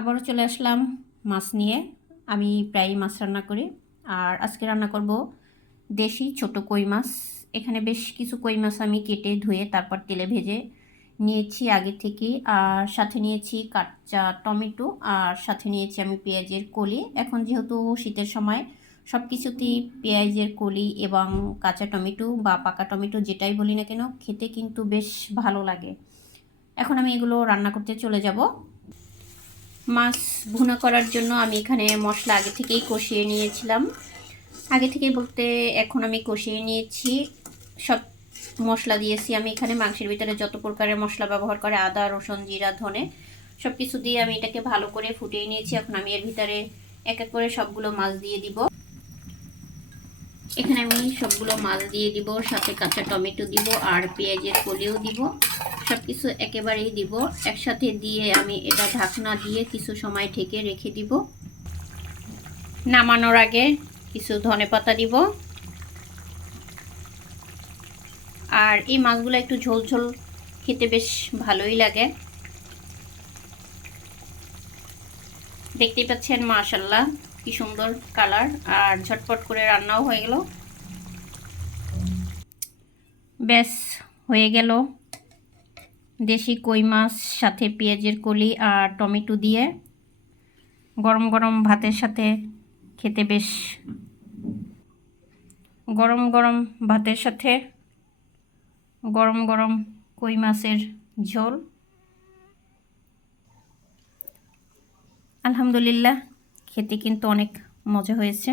আবারও চলে আসলাম মাছ নিয়ে। আমি প্রায়ই মাছ রান্না করি, আর আজকে রান্না করব দেশি ছোট কই মাছ। এখানে বেশ কিছু কই মাছ আমি কেটে ধুয়ে তারপর তেলে ভেজে নিয়েছি আগে থেকে। আর সাথে নিয়েছি কাঁচা টমেটো, আর সাথে নিয়েছি আমি পেঁয়াজের কলি। এখন যেহেতু শীতের সময় সব কিছুতেই পেঁয়াজের কলি এবং কাঁচা টমেটো বা পাকা টমেটো যেটাই বলি না কেন, খেতে কিন্তু বেশ ভালো লাগে। এখন আমি এগুলো রান্না করতে চলে যাব। মাছ ভুনা করার জন্য আমি এখানে মশলা আগে থেকেই কষিয়ে নিয়েছিলাম। আগে থেকেই বলতে এখন আমি কষিয়ে নিয়েছি, সব মশলা দিয়েছি আমি এখানে। মাংসের ভিতরে যত প্রকারের মশলা ব্যবহার করে, আদা রসুন জিরা ধনে সব কিছু দিয়ে আমি এটাকে ভালো করে ফুটিয়ে নিয়েছি। এখন আমি এর ভিতরে এক এক করে সবগুলো মাছ দিয়ে দিব। এখানে আমি সবগুলো মাছ দিয়ে দিব, সাথে কাঁচা টমেটো দিব আর পেঁয়াজের কলিও দিব। সব কিছু একেবারেই দিব একসাথে দিয়ে আমি এটা ঢাকনা দিয়ে কিছু সময় ঢেকে রেখে দিব। নামানোর আগে কিছু ধনেপাতা দিব। আর এই মাছগুলো একটু ঝোল ঝোল খেতে বেশ ভালোই লাগে। দেখতেই পাচ্ছেন মাশাআল্লাহ কি সুন্দর কালার, আর ঝটপট করে রান্নাও হয়ে গেল। ব্যাস হয়ে গেল দেশি কই মাছ সাথে পেঁয়াজের কলি আর টমেটো দিয়ে গরম গরম ভাতের সাথে খেতে বেশ, গরম গরম ভাতের সাথে গরম গরম কই মাছের ঝোল। আলহামদুলিল্লাহ, খেতে কিন্তু অনেক মজা হয়েছে।